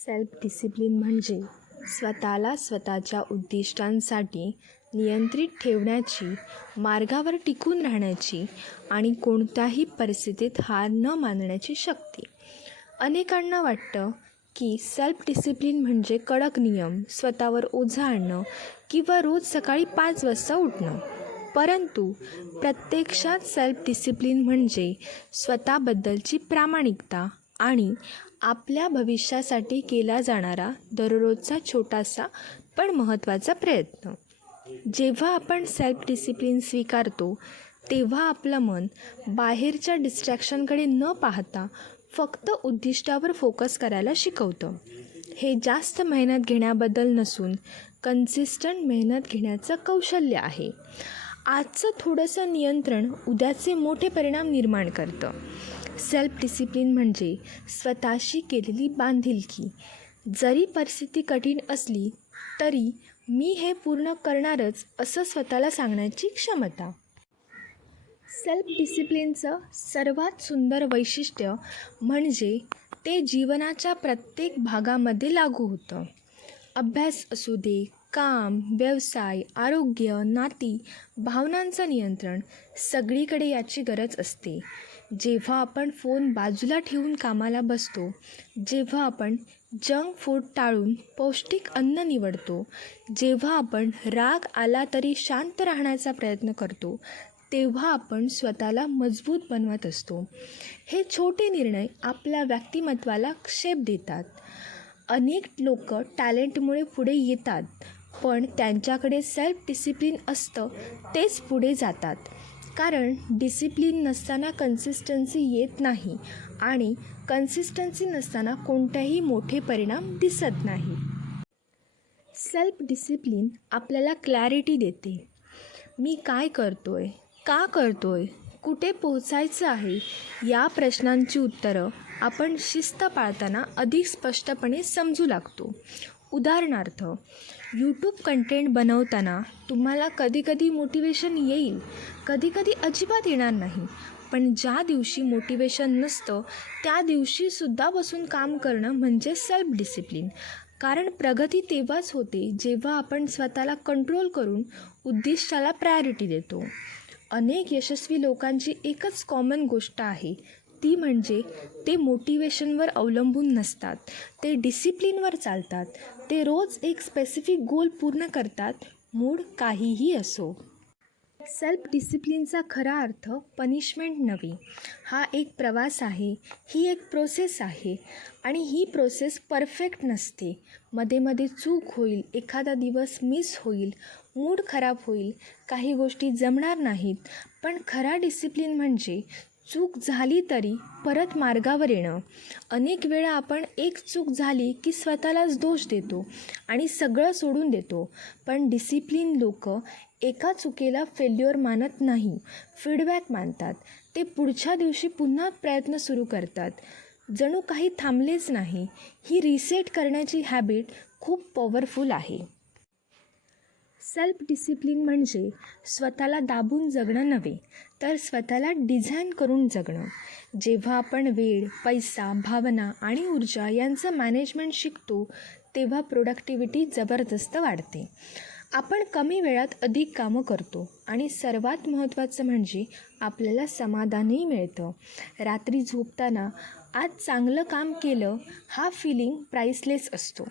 Self discipline म्हणजे स्वतःला स्वतःच्या उद्दिष्टांसाठी नियंत्रित ठेवण्याची, मार्गावर टिकून राहण्याची आणि कोणत्याही परिस्थितीत हार न मानण्याची शक्ती. अनेकांना वाटतं की सेल्फ डिसिप्लिन म्हणजे कडक नियम, स्वतःवर ओझं आणणं किंवा रोज सकाळी 5 वाजता उठणं. परंतु प्रत्यक्षात सेल्फ डिसिप्लिन म्हणजे स्वतःबद्दलची प्रामाणिकता आणि आपल्या भविष्यासाठी केला जाणारा दररोजचा छोटासा पण महत्त्वाचा प्रयत्न. जेव्हा आपण सेल्फ डिसिप्लिन स्वीकारतो तेव्हा आपलं मन बाहेरच्या डिस्ट्रॅक्शनकडे न पाहता फक्त उद्दिष्टावर फोकस करायला शिकवतं. हे जास्त मेहनत घेण्याबद्दल नसून कन्सिस्टंट मेहनत घेण्याचं कौशल्य आहे. आजचं थोडंसं नियंत्रण उद्याचे मोठे परिणाम निर्माण करतं. सेल्फ डिसिप्लिन म्हणजे स्वतःशी केलेली बांधिलकी. जरी परिस्थिती कठीण असली तरी मी हे पूर्ण करणारच असं स्वतःला सांगण्याची क्षमता. सेल्फ डिसिप्लिनचं सर्वात सुंदर वैशिष्ट्य म्हणजे ते जीवनाच्या प्रत्येक भागामध्ये लागू होतं. अभ्यास असू दे, काम, व्यवसाय, आरोग्य, नाती, भावनांचं नियंत्रण, सगळीकडे याची गरज असते. जेव्हा आपण फोन बाजूला ठेवून कामाला बसतो, जेव्हा आपण जंक फूड टाळून पौष्टिक अन्न निवडतो, जेव्हा आपण राग आला तरी शांत राहण्याचा प्रयत्न करतो, तेव्हा आपण स्वतःला मजबूत बनवत असतो. हे छोटे निर्णय आपल्या व्यक्तिमत्त्वाला शेप देतात. अनेक लोक टॅलेंटमुळे पुढे येतात, पण त्यांच्याकडे सेल्फ डिसिप्लिन असतं तेच पुढे जातात. कारण डिसिप्लिन नसताना कन्सिस्टन्सी येत नाही आणि कन्सिस्टन्सी नसताना कोणतेही मोठे परिणाम दिसत नाही. सेल्फ डिसिप्लिन आपल्याला क्लॅरिटी देते. मी काय करतोय, का करतोय, कुठे पोहोचायचं आहे या प्रश्नांची उत्तरं आपण शिस्त पाळताना अधिक स्पष्टपणे समजू लागतो. उदाहरणार्थ, यूट्यूब कंटेंट बनवताना तुम्हाला कधीकधी मोटिवेशन येईल, कधीकधी अजिबात येणार नाही. पण ज्या दिवशी मोटिवेशन नसतं त्या दिवशीसुद्धा बसून काम करणं म्हणजे सेल्फ डिसिप्लिन. कारण प्रगती तेव्हाच होते जेव्हा आपण स्वतःला कंट्रोल करून उद्दिष्टाला प्रायोरिटी देतो. अनेक यशस्वी लोकांची एकच कॉमन गोष्ट आहे, ती म्हणजे ते मोटिवेशनवर अवलंबून नसतात. ते डिसिप्लिनवर चालतात. ते रोज एक स्पेसिफिक गोल पूर्ण करतात, मूड काहीही असो. सेल्फ डिसिप्लिनचा खरा अर्थ पनिशमेंट नव्हे. हा एक प्रवास आहे, ही एक प्रोसेस आहे आणि ही प्रोसेस परफेक्ट नसते. मध्ये मध्ये चूक होईल, एखादा दिवस मिस होईल, मूड खराब होईल, काही गोष्टी जमणार नाहीत. पण खरा डिसिप्लिन म्हणजे चूक झाली तरी परत मार्गावर येणं. अनेक वेळा आपण एक चूक झाली की स्वतःलाच दोष देतो आणि सगळं सोडून देतो. पण डिसिप्लिन लोक एका चुकीला फेल्युअर मानत नाही, फीडबॅक मानतात. ते पुढच्या दिवशी पुन्हा प्रयत्न सुरू करतात, जणू काही थांबलेच नाही. ही रिसेट करण्याची हॅबिट खूप पॉवरफुल आहे. सेल्फ डिसिप्लिन म्हणजे स्वतःला दाबून जगणं नव्हे, तर स्वतःला डिझाईन करून जगणं. जेव्हा आपण वेळ, पैसा, भावना आणि ऊर्जा यांचं मॅनेजमेंट शिकतो तेव्हा प्रोडक्टिव्हिटी जबरदस्त वाढते. आपण कमी वेळात अधिक कामं करतो आणि सर्वात महत्त्वाचं म्हणजे आपल्याला समाधानही मिळतं. रात्री झोपताना आज चांगलं काम केलं हा फिलिंग प्राइसलेस असतो.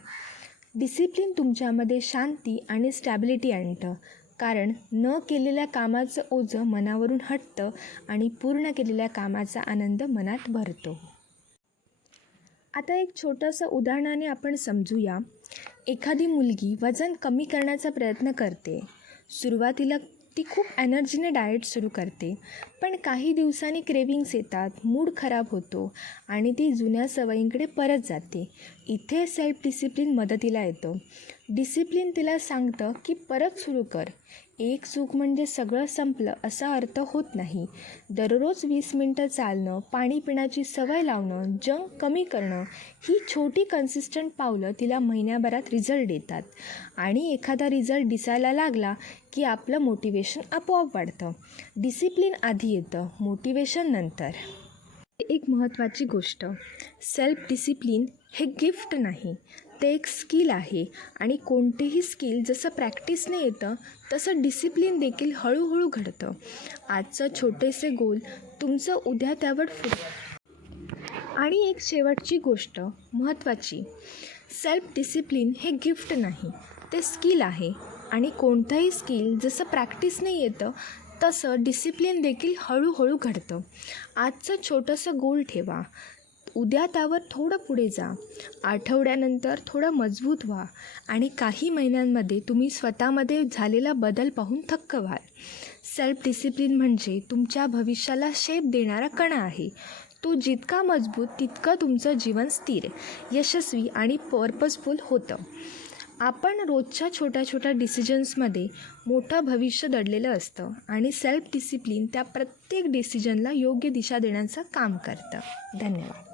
डिसिप्लिन तुमच्यामध्ये शांती आणि स्टॅबिलिटी आणतं. कारण न केलेल्या कामाचं ओझं मनावरून हटतं आणि पूर्ण केलेल्या कामाचा आनंद मनात भरतो. आता एक छोटंसं उदाहरणाने आपण समजूया. एखादी मुलगी वजन कमी करण्याचा प्रयत्न करते. सुरुवातीला ती खूप एनर्जीने डाएट सुरू करते, पण काही दिवसांनी क्रेविंग्स येतात, मूड खराब होतो आणि ती जुन्या सवयींकडे परत जाते. इथे सेल्फ डिसिप्लिन मदतीला येतं. डिसिप्लिन तिला सांगतं की परत सुरू कर. एक चूक म्हणजे सगळं संपलं असा अर्थ होत नाही. दररोज 20 मिनटं चालणं, पाणी पिण्याची सवय लावणं, जंक कमी करणं, ही छोटी कन्सिस्टंट पावलं तिला महिन्याभरात रिझल्ट देतात. आणि एखादा रिझल्ट दिसायला लागला की आपलं मोटिवेशन आपोआप वाढतं. डिसिप्लिन आधी येतं, मोटिवेशन नंतर. एक महत्त्वाची गोष्ट, सेल्फ डिसिप्लिन हे गिफ्ट नाही, ते एक स्किल आहे आणि कोणतेही स्किल जसं प्रॅक्टिसने येतं तसं डिसिप्लिन देखील हळूहळू घडतं. आजचं छोटेसे गोल तुमचं उद्या त्यावर आणि एक शेवटची गोष्ट महत्त्वाची, सेल्फ डिसिप्लिन हे गिफ्ट नाही, ते स्किल आहे आणि कोणतंही स्किल जसं प्रॅक्टिसने येतं तसं डिसिप्लिन देखील हळूहळू घडतं. आजचं छोटंसं गोल ठेवा, उद्या त्यावर थोडं पुढे जा, आठवड्यानंतर थोडं मजबूत व्हा आणि काही महिन्यांमध्ये तुम्ही स्वतःमध्ये झालेला बदल पाहून थक्क व्हाल. सेल्फ डिसिप्लिन म्हणजे तुमच्या भविष्याला शेप देणारा कणा आहे. तो जितका मजबूत तितकं तुमचं जीवन स्थिर, यशस्वी आणि पर्पजफुल होतं. आपण रोजच्या छोट्या छोट्या डिसिजन्समध्ये मोठं भविष्य दडलेलं असतं आणि सेल्फ डिसिप्लिन त्या प्रत्येक डिसिजनला योग्य दिशा देण्याचं काम करतं. धन्यवाद.